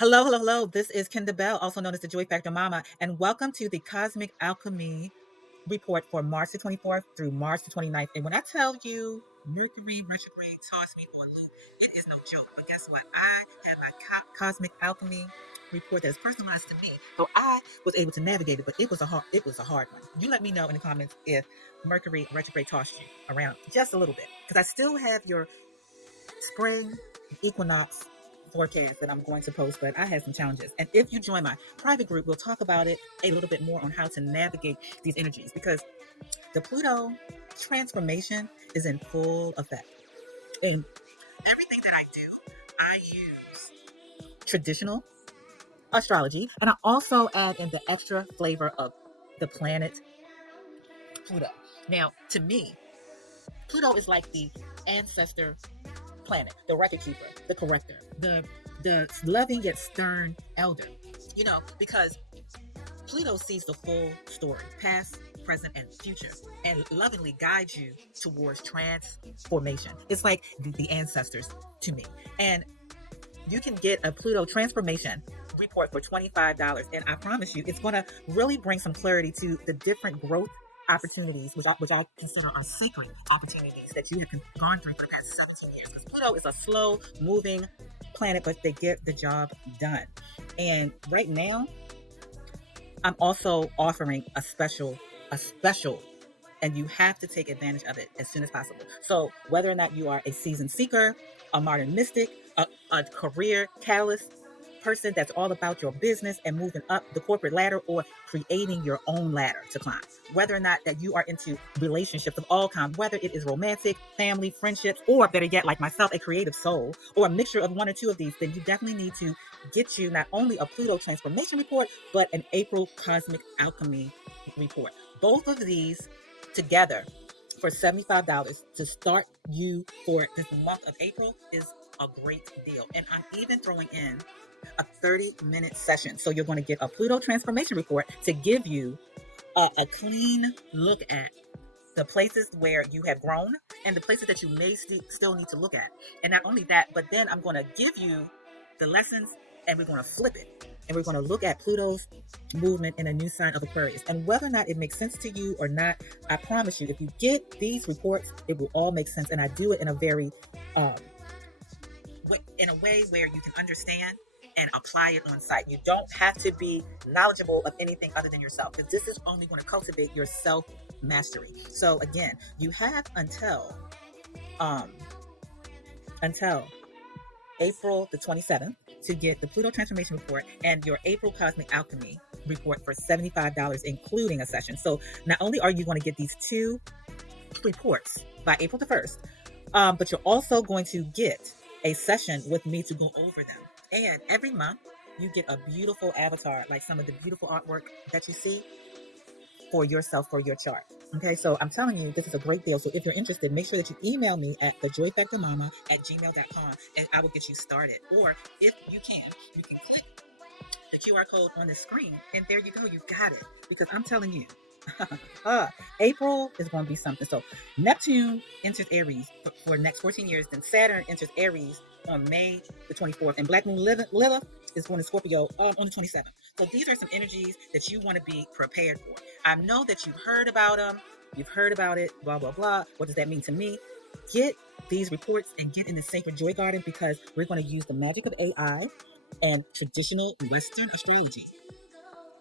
Hello, hello, hello. This is Kenda Bell, also known as the Joy Factor Mama, and welcome to the Cosmic Alchemy report for March the 24th through March the 29th. And when I tell you Mercury Retrograde tossed me for a loop, it is no joke. But guess what? I have my Cosmic Alchemy report that is personalized to me, so I was able to navigate it. But it was a hard one. You let me know in the comments if Mercury Retrograde tossed you around just a little bit, because I still have your spring equinox forecast that I'm going to post, but I had some challenges. And if you join my private group, we'll talk about it a little bit more on how to navigate these energies, because the Pluto transformation is in full effect. And everything that I do, I use traditional astrology, and I also add in the extra flavor of the planet Pluto. Now, to me, Pluto is like the ancestor planet, the record keeper, the corrector, the loving yet stern elder. Because Pluto sees the full story, past, present, and future, and lovingly guides you towards transformation. It's like the ancestors to me. And you can get a Pluto transformation report for $25. And I promise you, it's going to really bring some clarity to the different growth opportunities, which I consider are sacred opportunities that you have gone through for the past 17 years. Because Pluto is a slow moving planet, but they get the job done. And right now, I'm also offering a special, and you have to take advantage of it as soon as possible. So whether or not you are a seasoned seeker, a modern mystic, a career catalyst person that's all about your business and moving up the corporate ladder, or creating your own ladder to climb, whether or not that you are into relationships of all kinds, whether it is romantic, family, friendships, or better yet, like myself, a creative soul, or a mixture of one or two of these, then you definitely need to get you not only a Pluto transformation report, but an April Cosmic Alchemy report. Both of these together for $75 to start you for this month of April is a great deal. And I'm even throwing in a 30-minute session. So you're going to get a Pluto transformation report to give you a clean look at the places where you have grown and the places that you may still need to look at. And not only that, but then I'm going to give you the lessons, and we're going to flip it. And we're going to look at Pluto's movement in a new sign of Aquarius. And whether or not it makes sense to you or not, I promise you, if you get these reports, it will all make sense. And I do it in a very, um, in a way where you can understand and apply it on site. You don't have to be knowledgeable of anything other than yourself, because this is only going to cultivate your self mastery. So again, you have um until April the 27th to get the Pluto transformation report and your April Cosmic Alchemy report for $75, including a session. So not only are you going to get these two reports by April the 1st, but you're also going to get a session with me to go over them. And every month, you get a beautiful avatar, like some of the beautiful artwork that you see, for yourself, for your chart. Okay, so I'm telling you, this is a great deal. So if you're interested, make sure that you email me at thejoyfactormama@gmail.com, and I will get you started. Or if you can click the QR code on the screen, and there you go, you got it. Because I'm telling you, April is going to be something. So Neptune enters Aries for the next 14 years. Then Saturn enters Aries on May the 24th. And Black Moon Lilith is going to Scorpio on the 27th. So these are some energies that you want to be prepared for. I know that you've heard about them. You've heard about it, blah, blah, blah. What does that mean to me? Get these reports and get in the sacred joy garden, because we're going to use the magic of AI and traditional Western astrology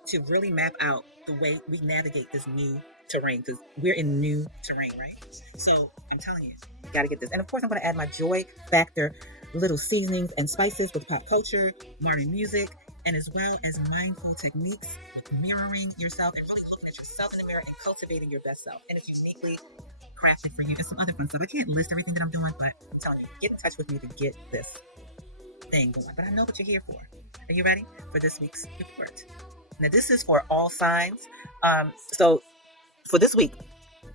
to really map out the way we navigate this new terrain, because we're in new terrain, right? So I'm telling you, you got to get this. And of course, I'm going to add my joy factor little seasonings and spices with pop culture, modern music, and as well as mindful techniques with mirroring yourself and really looking at yourself in the mirror and cultivating your best self. And it's uniquely crafted for you. There's some other fun stuff. I can't list everything that I'm doing, but I'm telling you, get in touch with me to get this thing going. But I know what you're here for. Are you ready for this week's report? Now, this is for all signs. So for this week,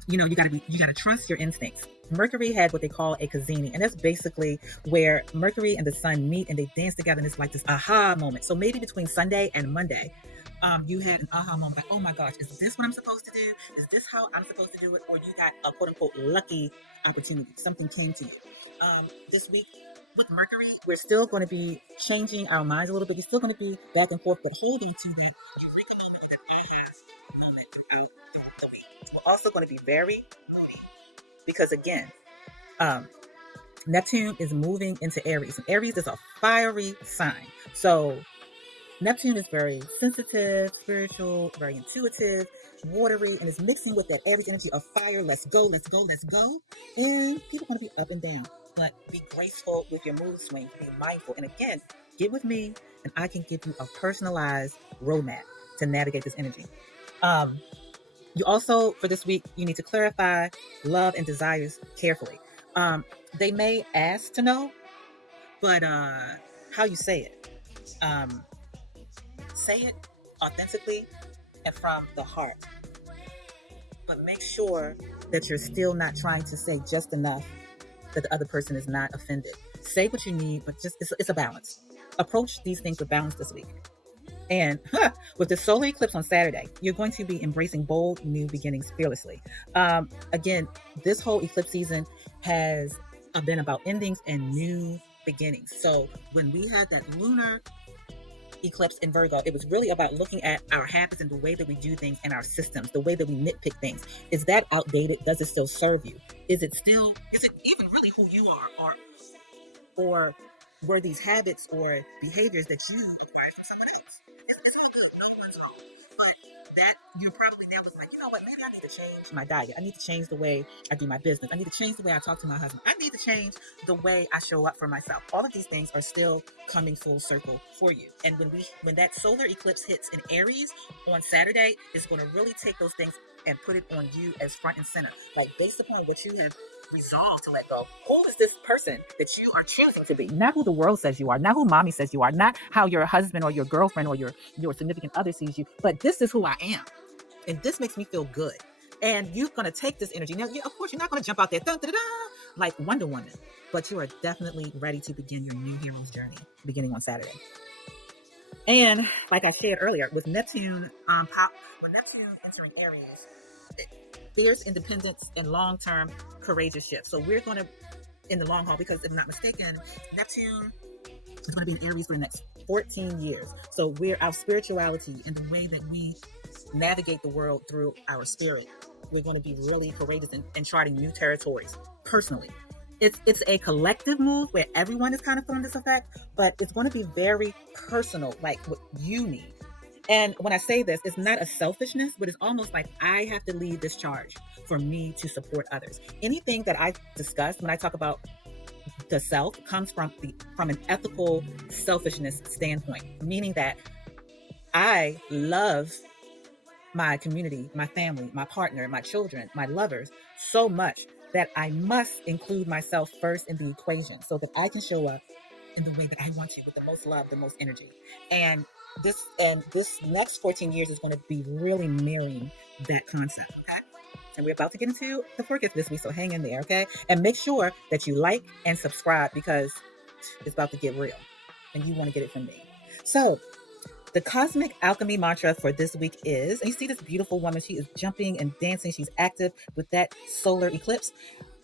you gotta trust your instincts. Mercury had what they call a Kazini, and that's basically where Mercury and the Sun meet and they dance together, and it's like this aha moment. So maybe between Sunday and Monday, you had an aha moment, like, oh my gosh, is this what I'm supposed to do? Is this how I'm supposed to do it? Or you got a quote unquote lucky opportunity. Something came to you. This week, with Mercury, we're still going to be changing our minds a little bit. We're still going to be back and forth, but hold on to that eureka moment, that aha moment throughout the week. We're also going to be very moody because, again, um, Neptune is moving into Aries, and Aries is a fiery sign. So Neptune is very sensitive, spiritual, very intuitive, watery, and is mixing with that Aries energy of fire. Let's go, let's go, let's go. And people want to be up and down, but be graceful with your mood swings. Be mindful. And again, get with me, and I can give you a personalized roadmap to navigate this energy. Um, you also, for this week, you need to clarify love and desires carefully. They may ask to know, but how you um, say it authentically and from the heart. But make sure that you're still not trying to say just enough that the other person is not offended. Say what you need, but just it's a balance. Approach these things with balance this week. And with the solar eclipse on Saturday, you're going to be embracing bold new beginnings fearlessly. Again, this whole eclipse season has been about endings and new beginnings. So when we had that lunar eclipse in Virgo, it was really about looking at our habits and the way that we do things and our systems, the way that we nitpick things. Is that outdated? Does it still serve you? Is it even really who you are? Or were these habits or behaviors that you acquired from someone else? It's all good. No one's wrong. But that you're probably now was like, you know what, maybe I need to change my diet. I need to change the way I do my business. I need to change the way I talk to my husband. I need to change the way I show up for myself. All of these things are still coming full circle for you. And when that solar eclipse hits in Aries on Saturday, it's going to really take those things and put it on you as front and center. Like based upon what you have resolve to let go. Who is this person that you are choosing to be? Not who the world says you are, not who mommy says you are, not how your husband or your girlfriend or your significant other sees you, but this is who I am. And this makes me feel good. And you're going to take this energy. Now, of course, you're not going to jump out there dun, dun, dun, dun, like Wonder Woman, but you are definitely ready to begin your new hero's journey beginning on Saturday. And like I shared earlier, with Neptune, when Neptune entering Aries, fierce independence and long-term courageous shift. So we're going to, in the long haul, because if I'm not mistaken, Neptune is going to be in Aries for the next 14 years. So our spirituality and the way that we navigate the world through our spirit, we're going to be really courageous and charting new territories personally. It's a collective move where everyone is kind of feeling this effect, but it's going to be very personal, like what you need. And when I say this, it's not a selfishness, but it's almost like I have to lead this charge for me to support others. Anything that I discuss when I talk about the self comes from an ethical selfishness standpoint, meaning that I love my community, my family, my partner, my children, my lovers so much that I must include myself first in the equation so that I can show up in the way that I want to, with the most love, the most energy. And this next 14 years is going to be really mirroring that concept. Okay. And we're about to get into the forecast this week, so hang in there, okay? And make sure that you like and subscribe because it's about to get real and you want to get it from me. So the Cosmic Alchemy mantra for this week is, and you see this beautiful woman, she is jumping and dancing, she's active with that solar eclipse.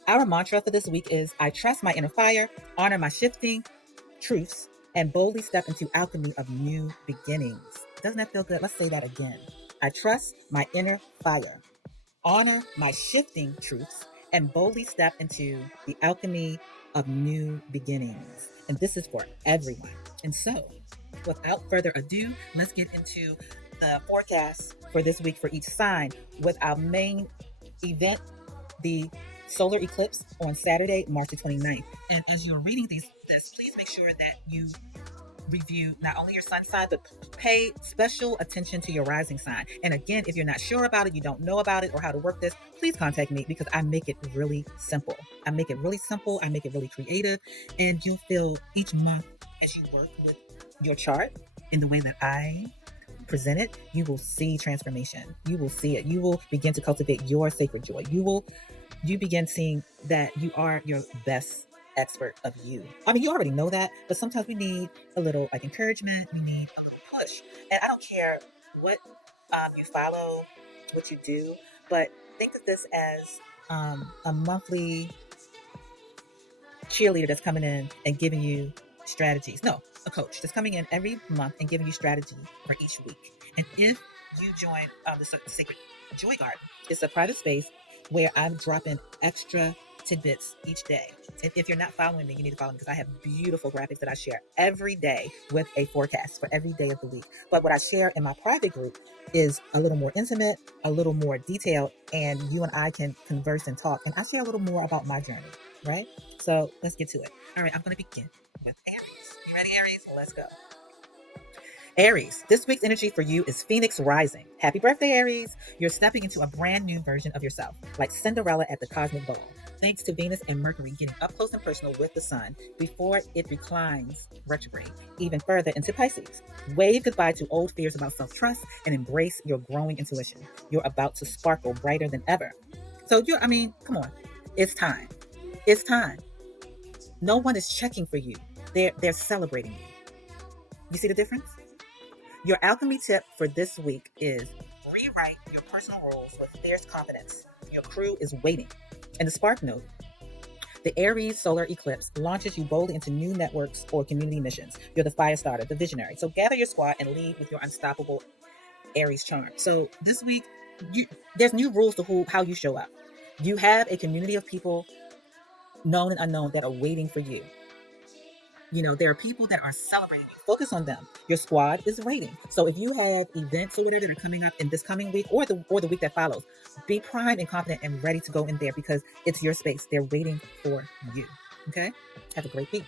Our mantra for this week is, I trust my inner fire, honor my shifting truths, and boldly step into alchemy of new beginnings. Doesn't that feel good? Let's say that again. I trust my inner fire, honor my shifting truths, and boldly step into the alchemy of new beginnings. And this is for everyone. And so, without further ado, let's get into the forecast for this week for each sign with our main event, the solar eclipse on Saturday, March the 29th. And as you're reading this, please make sure that you review not only your sun sign, but pay special attention to your rising sign. And again, if you're not sure about it, you don't know about it or how to work this, please contact me because I make it really simple. I make it really creative, and you'll feel each month as you work with your chart in the way that I present it, you will see transformation. You will see it. You will begin to cultivate your sacred joy. You begin seeing that you are your best expert of you. I mean, you already know that, but sometimes we need a little like encouragement. We need a little push. And I don't care what you follow, what you do, but think of this as a monthly cheerleader that's coming in and giving you strategies. No, a coach that's coming in every month and giving you strategy for each week. And if you join the Sacred Joy Garden, it's a private space where I'm dropping extra tidbits each day. And if you're not following me, you need to follow me because I have beautiful graphics that I share every day with a forecast for every day of the week. But what I share in my private group is a little more intimate, a little more detailed, and you and I can converse and talk. And I share a little more about my journey, right? So let's get to it. All right, I'm going to begin with Aries. You ready, Aries? Let's go. Aries, this week's energy for you is Phoenix Rising. Happy birthday, Aries. You're stepping into a brand new version of yourself, like Cinderella at the Cosmic Ball. Thanks to Venus and Mercury getting up close and personal with the sun before it reclines retrograde even further into Pisces. Wave goodbye to old fears about self-trust and embrace your growing intuition. You're about to sparkle brighter than ever. So come on. It's time. It's time. No one is checking for you. They're celebrating you. You see the difference? Your alchemy tip for this week is rewrite your personal roles with fierce confidence. Your crew is waiting. And the spark note, the Aries Solar Eclipse launches you boldly into new networks or community missions. You're the fire starter, the visionary. So gather your squad and lead with your unstoppable Aries charm. So this week, there's new rules to how you show up. You have a community of people, known and unknown, that are waiting for you. There are people that are celebrating you. Focus on them. Your squad is waiting. So if you have events or whatever that are coming up in this coming week or the week that follows, be prime and confident and ready to go in there because it's your space. They're waiting for you. Okay? Have a great week.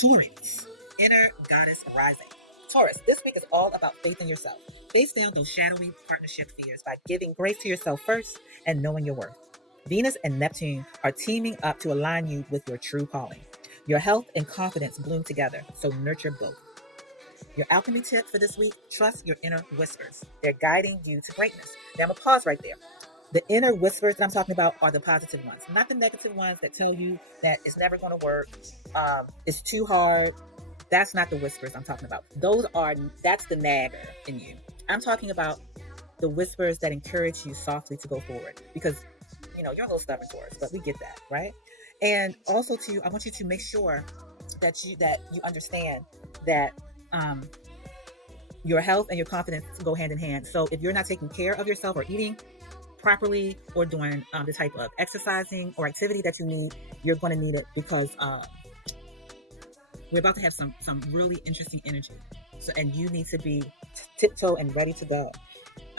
Taurus, inner goddess rising. Taurus, this week is all about faith in yourself. Face down those shadowy partnership fears by giving grace to yourself first and knowing your worth. Venus and Neptune are teaming up to align you with your true calling. Your health and confidence bloom together, so nurture both. Your alchemy tip for this week, trust your inner whispers. They're guiding you to greatness. Now I'm going to pause right there. The inner whispers that I'm talking about are the positive ones, not the negative ones that tell you that it's never going to work, it's too hard. That's not the whispers I'm talking about. That's the nagger in you. I'm talking about the whispers that encourage you softly to go forward because, you're a little stubborn, Taurus, but we get that, right? And also I want you to make sure that you understand that your health and your confidence go hand in hand. So if you're not taking care of yourself or eating properly or doing the type of exercising or activity that you need, you're going to need it because we're about to have some really interesting energy. So, and you need to be tiptoe and ready to go.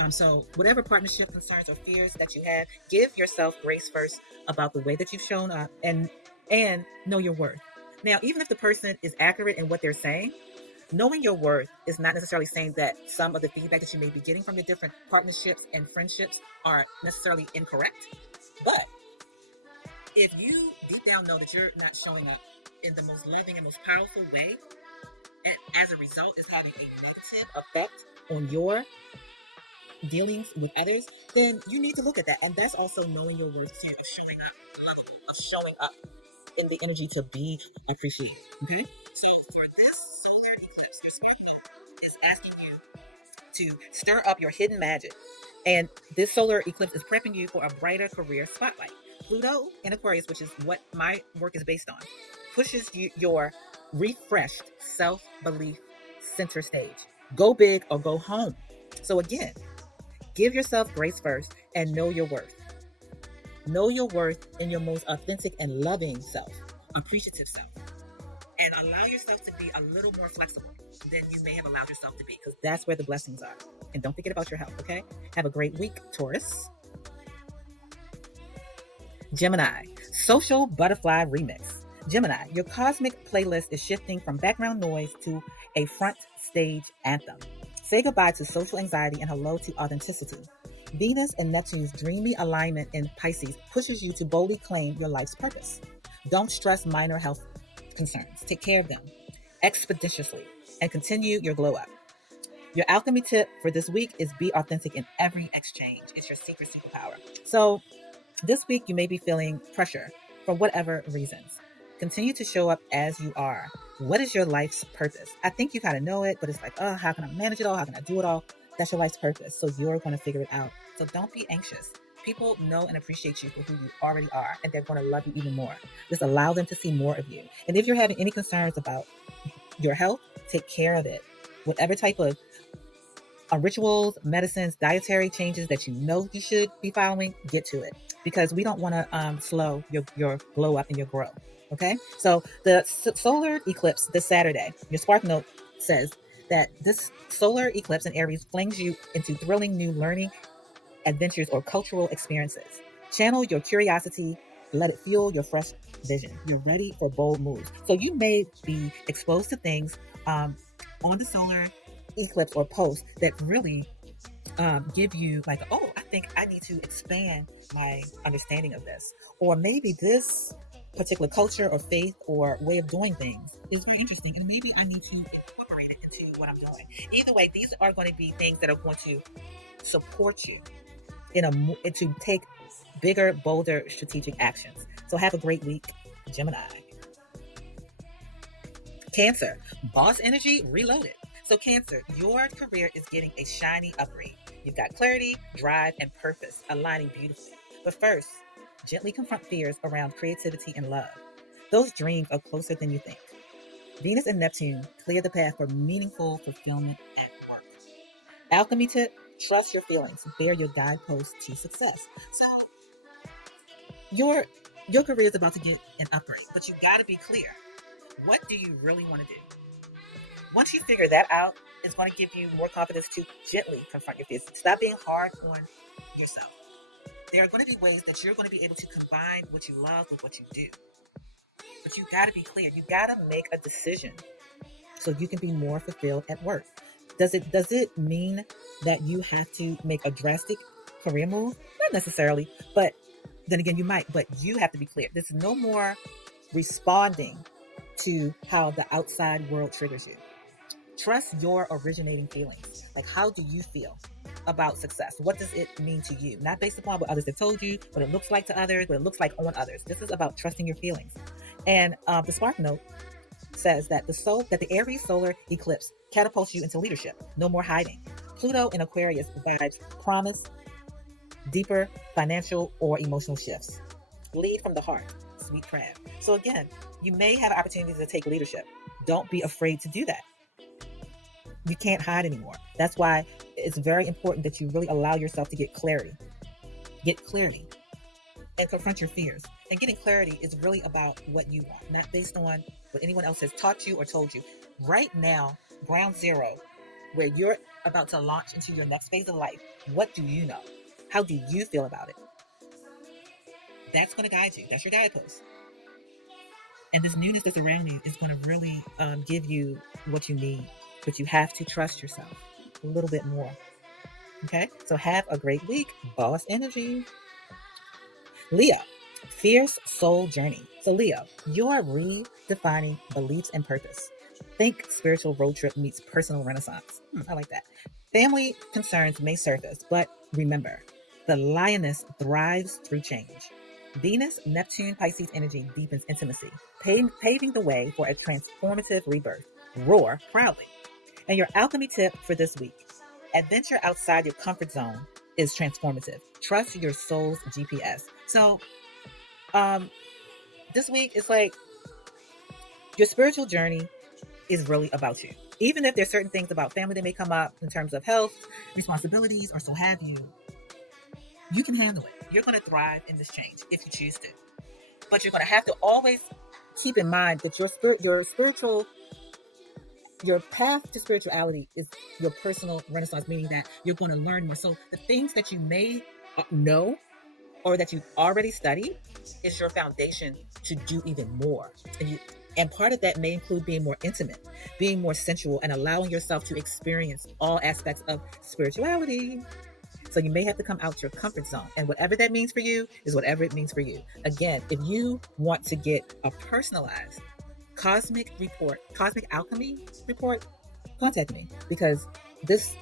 So whatever partnership concerns or fears that you have, give yourself grace first about the way that you've shown up and know your worth. Now, even if the person is accurate in what they're saying, knowing your worth is not necessarily saying that some of the feedback that you may be getting from the different partnerships and friendships are necessarily incorrect. But if you deep down know that you're not showing up in the most loving and most powerful way, and as a result is having a negative effect on your dealings with others, then you need to look at that. And that's also knowing your worth, of showing up lovable, of showing up in the energy to be appreciated. Okay? So for this solar eclipse, your smart note is asking you to stir up your hidden magic. And this solar eclipse is prepping you for a brighter career spotlight. Pluto in Aquarius, which is what my work is based on, pushes your refreshed self-belief center stage. Go big or go home. So again, give yourself grace first and know your worth. Know your worth in your most authentic and loving self, appreciative self. And allow yourself to be a little more flexible than you may have allowed yourself to be, because that's where the blessings are. And don't forget about your health, okay? Have a great week, Taurus. Gemini, Social Butterfly Remix. Gemini, your cosmic playlist is shifting from background noise to a front stage anthem. Say goodbye to social anxiety and hello to authenticity. Venus and Neptune's dreamy alignment in Pisces pushes you to boldly claim your life's purpose. Don't stress minor health concerns. Take care of them expeditiously and continue your glow up. Your alchemy tip for this week is be authentic in every exchange. It's your secret superpower. So this week you may be feeling pressure for whatever reasons. Continue to show up as you are. What is your life's purpose? I think you kind of know it, but it's like, oh, how can I manage it all? How can I do it all? That's your life's purpose. So you're going to figure it out. So don't be anxious. People know and appreciate you for who you already are, and they're going to love you even more. Just allow them to see more of you. And if you're having any concerns about your health, take care of it. Whatever type of rituals, medicines, dietary changes that you know you should be following, get to it, because we don't want to slow your glow up and your growth. Okay, so the solar eclipse this Saturday, your spark note says that this solar eclipse in Aries flings you into thrilling new learning adventures or cultural experiences. Channel your curiosity, let it fuel your fresh vision. You're ready for bold moves. So you may be exposed to things on the solar eclipse or post that really give you like, oh, I think I need to expand my understanding of this. Or maybe this particular culture or faith or way of doing things is very interesting, and maybe I need to incorporate it into what I'm doing. Either way, these are going to be things that are going to support you to take bigger, bolder strategic actions. So have a great week, Gemini. Cancer, boss energy reloaded. So Cancer, your career is getting a shiny upgrade. You've got clarity, drive, and purpose aligning beautifully. But first, gently confront fears around creativity and love. Those dreams are closer than you think. Venus and Neptune clear the path for meaningful fulfillment at work. Alchemy tip, trust your feelings. They're your guideposts to success. So your career is about to get an upgrade, but you got to be clear. What do you really want to do? Once you figure that out, it's going to give you more confidence to gently confront your fears. Stop being hard on yourself. There are going to be ways that you're going to be able to combine what you love with what you do. But you got to be clear. You got to make a decision so you can be more fulfilled at work. Does it mean that you have to make a drastic career move? Not necessarily, but then again, you might. But you have to be clear. There's no more responding to how the outside world triggers you. Trust your originating feelings. Like, how do you feel about success? What does it mean to you? Not based upon what others have told you, what it looks like to others, what it looks like on others. This is about trusting your feelings. And the Spark Note says that the Aries Solar Eclipse catapults you into leadership. No more hiding. Pluto in Aquarius provides promise, deeper financial or emotional shifts. Lead from the heart. Sweet crab. So again, you may have opportunities to take leadership. Don't be afraid to do that. You can't hide anymore. That's why it's very important that you really allow yourself to get clarity. Get clarity and confront your fears. And getting clarity is really about what you want, not based on what anyone else has taught you or told you. Right now, ground zero, where you're about to launch into your next phase of life, what do you know? How do you feel about it? That's going to guide you. That's your guidepost. And this newness that's around you is going to really give you what you need. But you have to trust yourself a little bit more. Okay? So have a great week. Boss energy. Leo, fierce soul journey. So Leo, you're redefining beliefs and purpose. Think spiritual road trip meets personal renaissance. I like that. Family concerns may surface, but remember, the lioness thrives through change. Venus, Neptune, Pisces energy deepens intimacy, paving the way for a transformative rebirth. Roar proudly. And your alchemy tip for this week: adventure outside your comfort zone is transformative. Trust your soul's GPS. So, this week it's like your spiritual journey is really about you. Even if there's certain things about family that may come up in terms of health, responsibilities, or so have you, you can handle it. You're going to thrive in this change if you choose to. But you're going to have to always keep in mind that your path to spirituality is your personal renaissance, meaning that you're going to learn more. So the things that you may know or that you've already studied is your foundation to do even more. And part of that may include being more intimate, being more sensual, and allowing yourself to experience all aspects of spirituality. So you may have to come out your comfort zone. And whatever that means for you is whatever it means for you. Again, if you want to get a personalized Cosmic Alchemy report, contact me, because this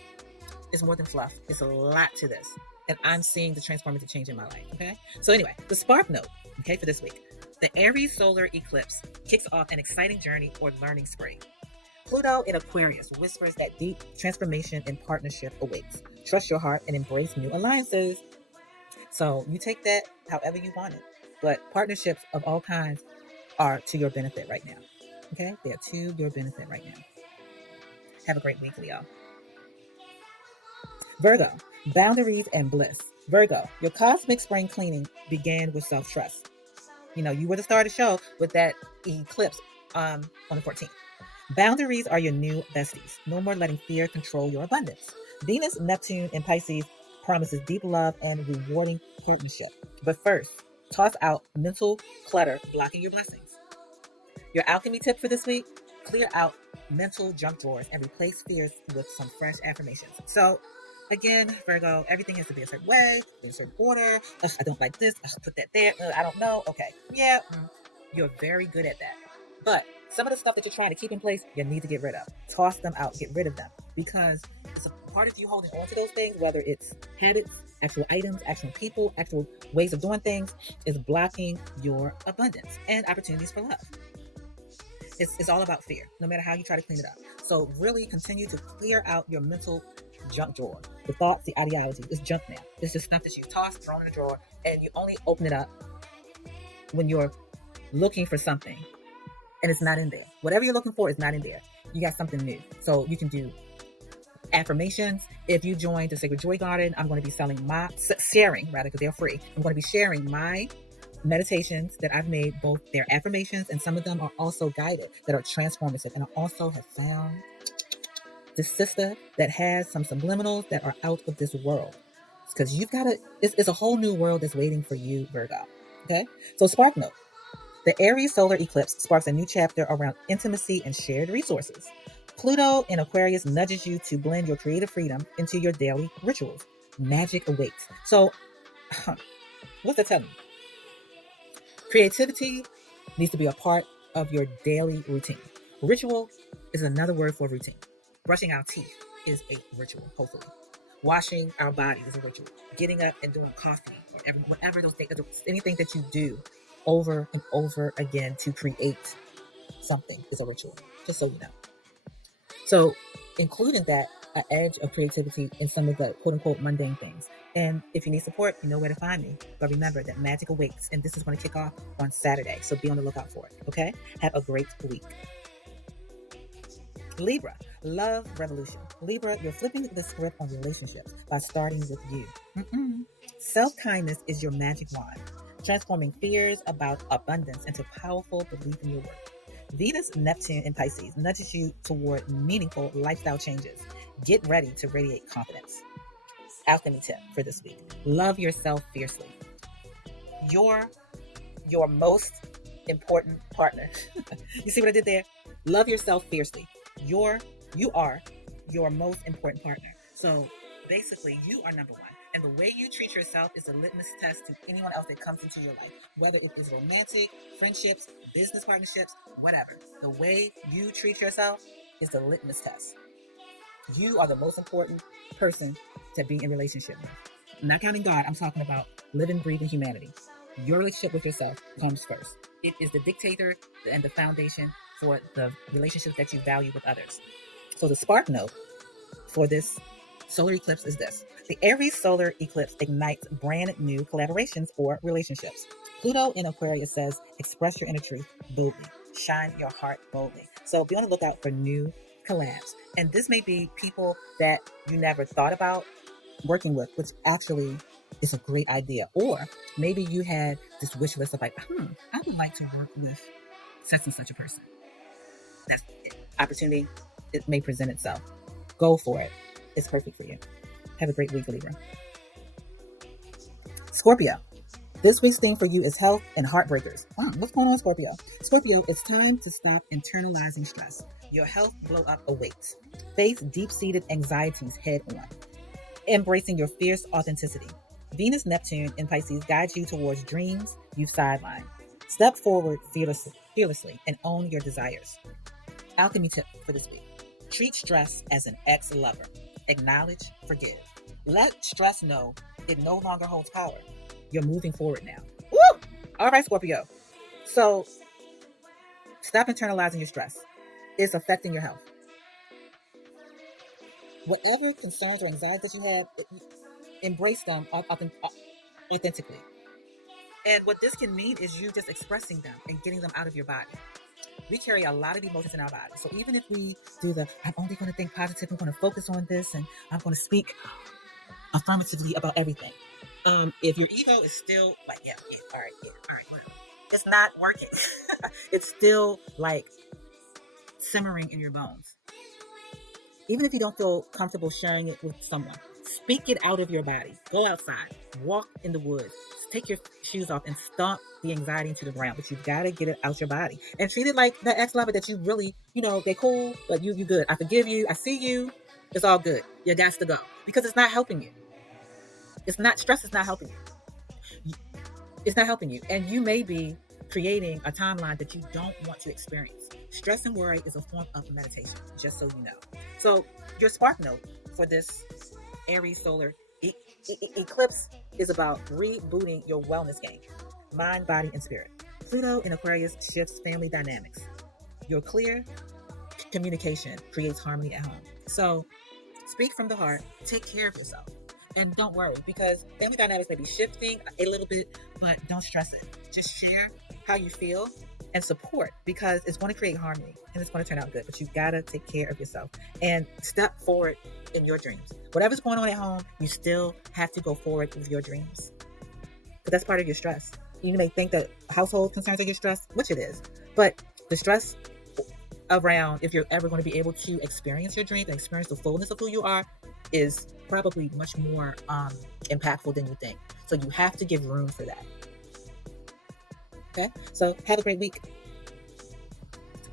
is more than fluff. It's a lot to this. And I'm seeing the transformative change in my life. Okay. So anyway, the spark note, okay, for this week. The Aries Solar Eclipse kicks off an exciting journey or learning spree. Pluto in Aquarius whispers that deep transformation and partnership awaits. Trust your heart and embrace new alliances. So you take that however you want it. But partnerships of all kinds are to your benefit right now. Okay? They are to your benefit right now. Have a great week, Leo. Virgo, boundaries and bliss. Virgo, your cosmic spring cleaning began with self-trust. You know, you were the star of the show with that eclipse on the 14th. Boundaries are your new besties. No more letting fear control your abundance. Venus, Neptune, and Pisces promises deep love and rewarding partnership. But first, toss out mental clutter blocking your blessings. Your alchemy tip for this week: clear out mental junk drawers and replace fears with some fresh affirmations. So, again, Virgo, everything has to be a certain way, in a certain order. Ugh, I don't like this. Ugh, put that there. I don't know. Okay. Yeah, you're very good at that. But some of the stuff that you're trying to keep in place, you need to get rid of. Toss them out. Get rid of them. Because it's a part of you holding on to those things, whether it's habits, actual items, actual people, actual ways of doing things, is blocking your abundance and opportunities for love. It's all about fear, no matter how you try to clean it up. So really continue to clear out your mental junk drawer. The thoughts, the ideology, it's junk now. It's just stuff that you toss, thrown in a drawer, and you only open it up when you're looking for something and it's not in there. Whatever you're looking for is not in there. You got something new. So you can do affirmations. If you join the Sacred Joy Garden, I'm going to be sharing, rather, because they're free. I'm going to be sharing my meditations that I've made, both their affirmations and some of them are also guided, that are transformative. And I also have found this sister that has some subliminals that are out of this world. Because you've got to, it's a whole new world that's waiting for you, Virgo. Okay? So Spark Note. The Aries Solar Eclipse sparks a new chapter around intimacy and shared resources. Pluto in Aquarius nudges you to blend your creative freedom into your daily rituals. Magic awaits. So, what's that telling you? Creativity needs to be a part of your daily routine. Ritual is another word for routine. Brushing our teeth is a ritual, hopefully. Washing our bodies is a ritual. Getting up and doing coffee, or whatever those things, anything that you do over and over again to create something is a ritual, just so you know. So, including that, an edge of creativity in some of the quote unquote mundane things. And if you need support, you know where to find me. But remember that magic awaits, and this is going to kick off on Saturday. So be on the lookout for it. Okay? Have a great week. Libra, love revolution. Libra, you're flipping the script on relationships by starting with you. Self-kindness is your magic wand, transforming fears about abundance into powerful belief in your work. Venus, Neptune, and Pisces nudges you toward meaningful lifestyle changes. Get ready to radiate confidence. Alchemy tip for this week: love yourself fiercely. You're your most important partner. You see what I did there? Love yourself fiercely. You are your most important partner. So basically, you are number one. And the way you treat yourself is a litmus test to anyone else that comes into your life, whether it is romantic, friendships, business partnerships, whatever. The way you treat yourself is the litmus test. You are the most important person to be in relationship with. I'm not counting God, I'm talking about living, breathing humanity. Your relationship with yourself comes first. It is the dictator and the foundation for the relationships that you value with others. So the spark note for this solar eclipse is this: the Aries solar eclipse ignites brand new collaborations or relationships. Pluto in Aquarius says, express your inner truth boldly, shine your heart boldly. So be on the lookout for new collabs. And this may be people that you never thought about working with, which actually is a great idea. Or maybe you had this wish list of like, I would like to work with such and such a person. That's it. Opportunity, it may present itself. Go for it. It's perfect for you. Have a great week, Libra. Scorpio. This week's theme for you is health and heartbreakers. What's going on, Scorpio? Scorpio, it's time to stop internalizing stress. Your health blow up awaits. Face deep-seated anxieties head on. Embracing your fierce authenticity. Venus, Neptune, and Pisces guide you towards dreams you've sidelined. Step forward fearlessly and own your desires. Alchemy tip for this week: treat stress as an ex-lover. Acknowledge, forgive. Let stress know it no longer holds power. You're moving forward now. Woo! All right, Scorpio. So stop internalizing your stress. It's affecting your health. Whatever concerns or anxieties that you have, embrace them. authentically. And what this can mean is you just expressing them and getting them out of your body. We carry a lot of emotions in our body. So even if we do I'm only going to think positive, I'm going to focus on this, and I'm going to speak affirmatively about everything. If your ego is still like, yeah, all right, whatever. It's not working. It's still like simmering in your bones. Even if you don't feel comfortable sharing it with someone, speak it out of your body. Go outside, walk in the woods, take your shoes off and stomp the anxiety into the ground. But you've got to get it out your body and treat it like that ex-lover that you really, they cool, but you good. I forgive you. I see you. It's all good. You got to go because it's not helping you. Stress is not helping you. It's not helping you. And you may be creating a timeline that you don't want to experience. Stress and worry is a form of meditation, just so you know. So your spark note for this Aries Solar Eclipse is about rebooting your wellness game, mind, body, and spirit. Pluto in Aquarius shifts family dynamics. Your clear communication creates harmony at home. So speak from the heart, take care of yourself, and don't worry because family dynamics may be shifting a little bit, but don't stress it. Just share how you feel and support because it's going to create harmony and it's going to turn out good. But you got to take care of yourself and step forward in your dreams. Whatever's going on at home, you still have to go forward with your dreams. But that's part of your stress. You may think that household concerns are your stress, which it is. But the stress around if you're ever going to be able to experience your dreams and experience the fullness of who you are is probably much more impactful than you think. So you have to give room for that. Okay, so have a great week.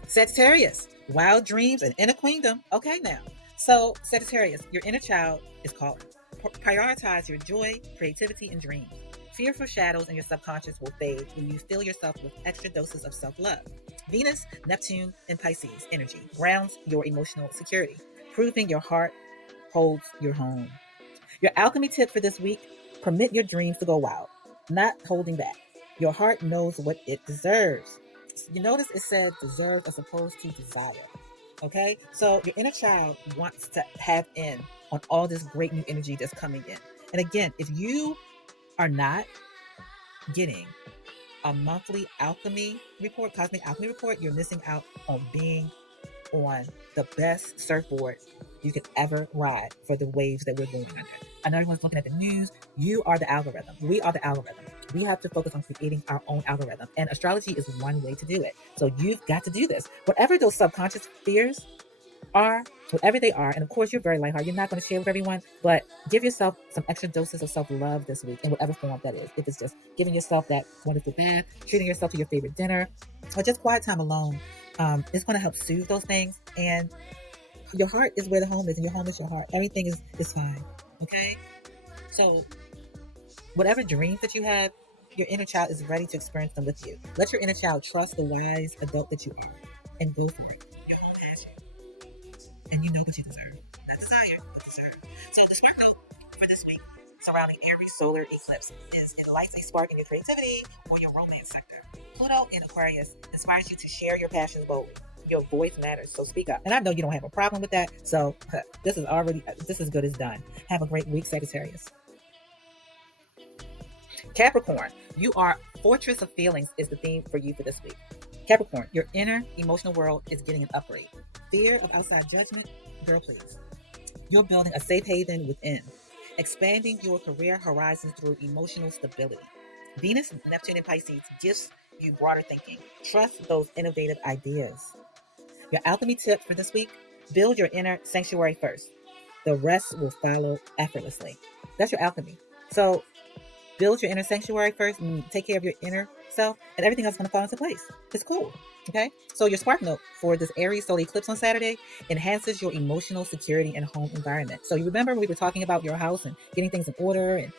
Sagittarius, wild dreams and inner queendom. Okay, now. So Sagittarius, your inner child is calling. Prioritize your joy, creativity, and dreams. Fearful shadows in your subconscious will fade when you fill yourself with extra doses of self-love. Venus, Neptune, and Pisces energy grounds your emotional security, proving your heart holds your home. Your alchemy tip for this week, permit your dreams to go wild, not holding back. Your heart knows what it deserves. You notice it said deserve as opposed to desire. Okay? So your inner child wants to have in on all this great new energy that's coming in. And again, if you are not getting a monthly alchemy report, cosmic alchemy report, you're missing out on being on the best surfboard you could ever ride for the waves that we're moving under. I know everyone's looking at the news. You are the algorithm. We are the algorithm. We have to focus on creating our own algorithm. And astrology is one way to do it. So you've got to do this. Whatever those subconscious fears are, whatever they are, and of course you're very lighthearted. You're not going to share with everyone, but give yourself some extra doses of self-love this week in whatever form that is. If it's just giving yourself that wonderful bath, treating yourself to your favorite dinner, or just quiet time alone, it's going to help soothe those things. And your heart is where the home is, and your home is your heart. Everything is fine. Okay? So whatever dreams that you have, your inner child is ready to experience them with you. Let your inner child trust the wise adult that you are and go for it. Your home has you. And you know what you deserve. Not desire, but deserve. So the spark note for this week surrounding Aries Solar Eclipse is it lights a spark in your creativity or your romance sector. Pluto in Aquarius inspires you to share your passions boldly. Your voice matters, so speak up. And I know you don't have a problem with that, so this is good as done. Have a great week, Sagittarius. Capricorn, you are fortress of feelings is the theme for you for this week. Capricorn, your inner emotional world is getting an upgrade. Fear of outside judgment, girl, please. You're building a safe haven within, expanding your career horizons through emotional stability. Venus, Neptune, and Pisces gives you broader thinking. Trust those innovative ideas. Your alchemy tip for this week, build your inner sanctuary first. The rest will follow effortlessly. That's your alchemy. So build your inner sanctuary first and take care of your inner self, and everything else is going to fall into place. It's cool. Okay? So your spark note for this Aries solar eclipse on Saturday enhances your emotional security and home environment. So you remember when we were talking about your house and getting things in order, and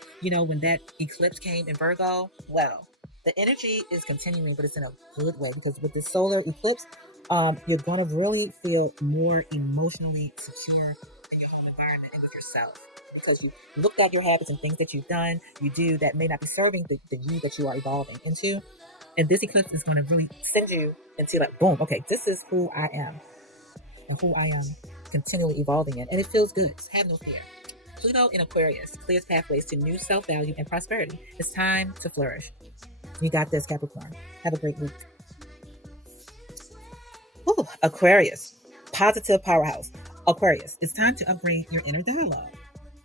when that eclipse came in Virgo? Well, the energy is continuing, but it's in a good way, because with this solar eclipse, you're going to really feel more emotionally secure in your home environment and with yourself, because you looked at your habits and things that you've done, you do that may not be serving the you that you are evolving into. And this eclipse is going to really send you into like, boom, okay, this is who I am and who I am continually evolving in. And it feels good. Have no fear. Pluto in Aquarius clears pathways to new self-value and prosperity. It's time to flourish. You got this, Capricorn. Have a great week. Ooh, Aquarius, positive powerhouse. Aquarius, it's time to upgrade your inner dialogue.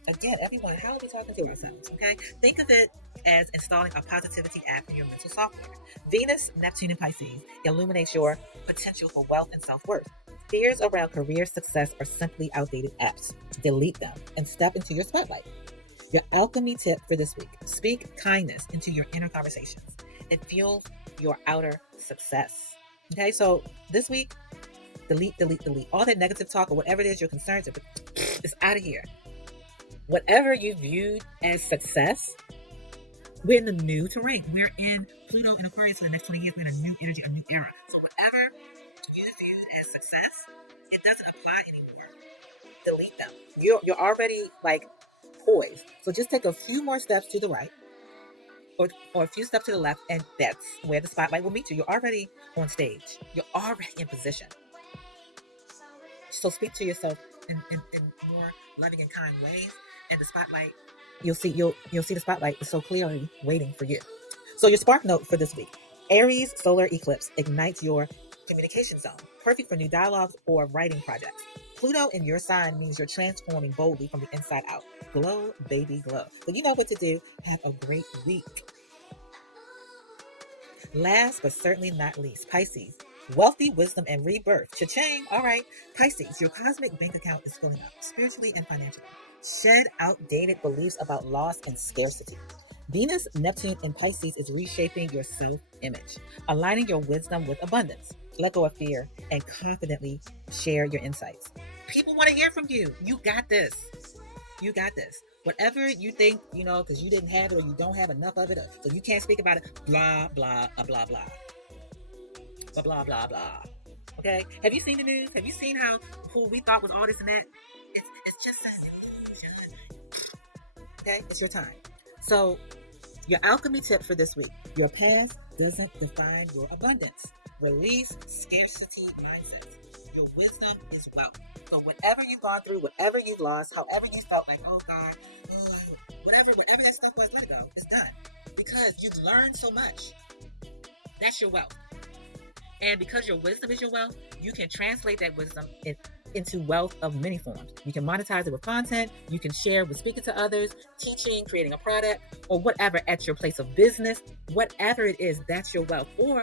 Again, everyone, how are we talking to ourselves? Okay, think of it as installing a positivity app in your mental software. Venus, Neptune, and Pisces illuminates your potential for wealth and self-worth. Fears around career success are simply outdated apps. Delete them and step into your spotlight. Your alchemy tip for this week: speak kindness into your inner conversations. It fuels your outer success. Okay, so this week, delete all that negative talk or whatever it is you're concerned with. It's out of here. Whatever you viewed as success, we're in the new terrain. We're in Pluto and Aquarius for the next 20 years. We're in a new energy, a new era. So whatever you viewed as success, it doesn't apply anymore. Delete them. You're already like poised. So just take a few more steps to the right or a few steps to the left, and that's where the spotlight will meet you. You're already on stage. You're already in position. So speak to yourself in more loving and kind ways, and the spotlight, you'll see the spotlight is so clearly waiting for you. So your spark note for this week: Aries Solar Eclipse ignites your communication zone, perfect for new dialogues or writing projects. Pluto in your sign means you're transforming boldly from the inside out. Glow, baby, glow. So you know what to do. Have a great week. Last but certainly not least, Pisces. Wealthy, wisdom, and rebirth. Cha-ching. All right. Pisces, your cosmic bank account is filling up, spiritually and financially. Shed outdated beliefs about loss and scarcity. Venus, Neptune, and Pisces is reshaping your self-image, aligning your wisdom with abundance. Let go of fear and confidently share your insights. People want to hear from you. You got this. You got this. Whatever you think, because you didn't have it or you don't have enough of it, so you can't speak about it, blah, blah, blah, blah. Blah, blah, blah, blah. Okay? Have you seen the news? Have you seen who we thought was all this and that? It's just this. Okay? It's your time. So, your alchemy tip for this week: your past doesn't define your abundance. Release scarcity mindset. Your wisdom is wealth. So whatever you've gone through, whatever you've lost, however you felt like, oh God, whatever that stuff was, let it go. It's done. Because you've learned so much. That's your wealth. And because your wisdom is your wealth, you can translate that wisdom into wealth of many forms. You can monetize it with content. You can share with speaking to others, teaching, creating a product, or whatever at your place of business. Whatever it is, that's your wealth. Or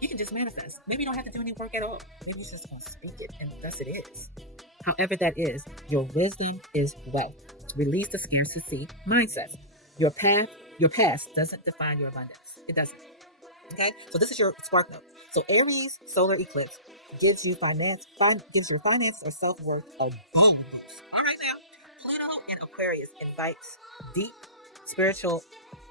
you can just manifest. Maybe you don't have to do any work at all. Maybe you're just going to speak it, and thus it is. However that is, your wisdom is wealth. Release the scarcity mindset. Your past doesn't define your abundance. It doesn't. Okay? So this is your spark note. So Aries Solar Eclipse gives your finance or self-worth a boom boost. All right now. Pluto in Aquarius invites deep spiritual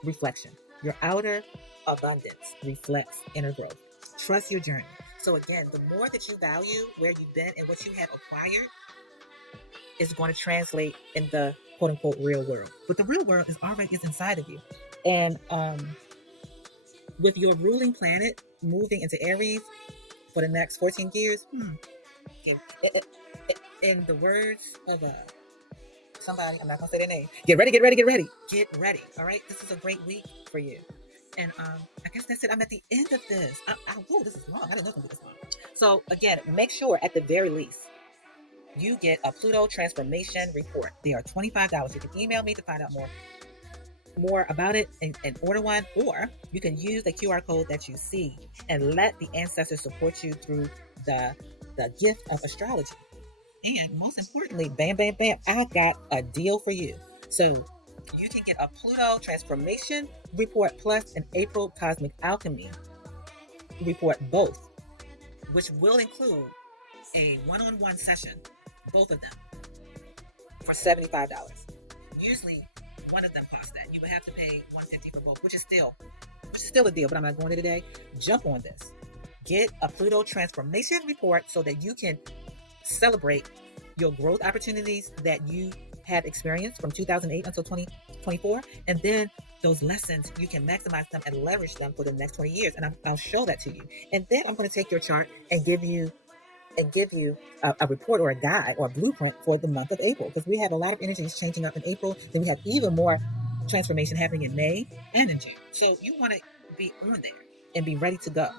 reflection. Your outer abundance reflects inner growth. Trust your journey. So again, the more that you value where you've been and what you have acquired is going to translate in the quote unquote real world. But the real world is inside of you. And with your ruling planet moving into Aries for the next 14 years, in the words of somebody, I'm not going to say their name, get ready. Get ready. All right. This is a great week for you. And I guess that's it. I'm at the end of this. This is long. I didn't know it was this long. So again, make sure at the very least you get a Pluto transformation report. They are $25. You can email me to find out more about it and order one, or you can use the QR code that you see and let the ancestors support you through the gift of astrology. And most importantly, bam, bam, bam, I got a deal for you. So you can get a Pluto transformation report plus an April Cosmic Alchemy report, both, which will include a one-on-one session, both of them, for $75. Usually, one of them costs that. You would have to pay $150 for both, which is still a deal. But I'm not going to today. Jump on this. Get a Pluto transformation report so that you can celebrate your growth opportunities that you have experienced from 2008 until 2024, and then those lessons, you can maximize them and leverage them for the next 20 years. And I'll show that to you. And then I'm going to take your chart and give you and give you a report or a guide or a blueprint for the month of April, because we have a lot of energies changing up in April. Then we have even more transformation happening in May and in June. So you want to be on there and be ready to go.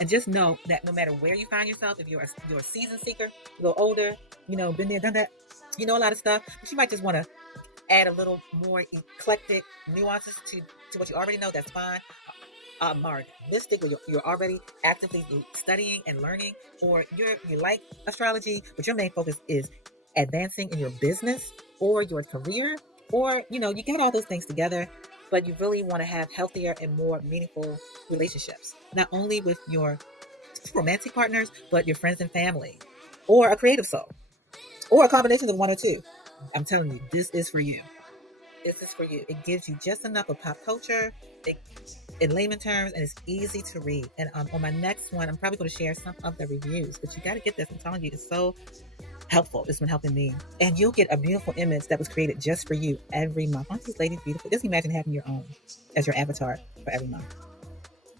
And just know that no matter where you find yourself, if you're a season seeker, a little older, been there, done that, you know a lot of stuff, but you might just want to add a little more eclectic nuances to what you already know. That's fine. Mystic, or you're already actively studying and learning, or you like astrology, but your main focus is advancing in your business or your career, or you got all those things together, but you really want to have healthier and more meaningful relationships, not only with your romantic partners, but your friends and family, or a creative soul, or a combination of one or two. I'm telling you, this is for you. This is for you. It gives you just enough of pop culture. In layman terms, and it's easy to read. And on my next one, I'm probably going to share some of the reviews, but you got to get this. I'm telling you, it's so helpful. It's been helping me. And you'll get a beautiful image that was created just for you every month. Aren't these ladies beautiful? Just imagine having your own as your avatar for every month.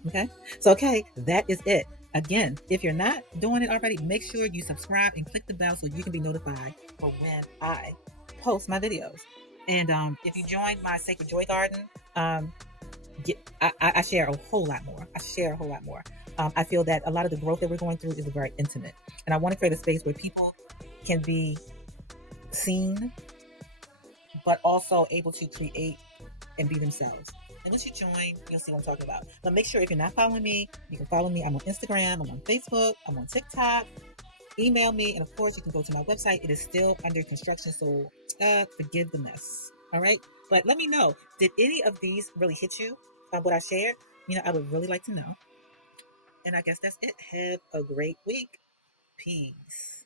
Okay? So, that is it. Again, if you're not doing it already, make sure you subscribe and click the bell so you can be notified for when I post my videos. And if you join my Sacred Joy Garden, I share a whole lot more. I feel that a lot of the growth that we're going through is very intimate. And I want to create a space where people can be seen, but also able to create and be themselves. And once you join, you'll see what I'm talking about. But make sure, if you're not following me, you can follow me. I'm on Instagram, I'm on Facebook, I'm on TikTok. Email me, and of course, you can go to my website. It is still under construction, so forgive the mess. All right? But let me know, did any of these really hit you? What I shared? I would really like to know. And I guess that's it. Have a great week. Peace.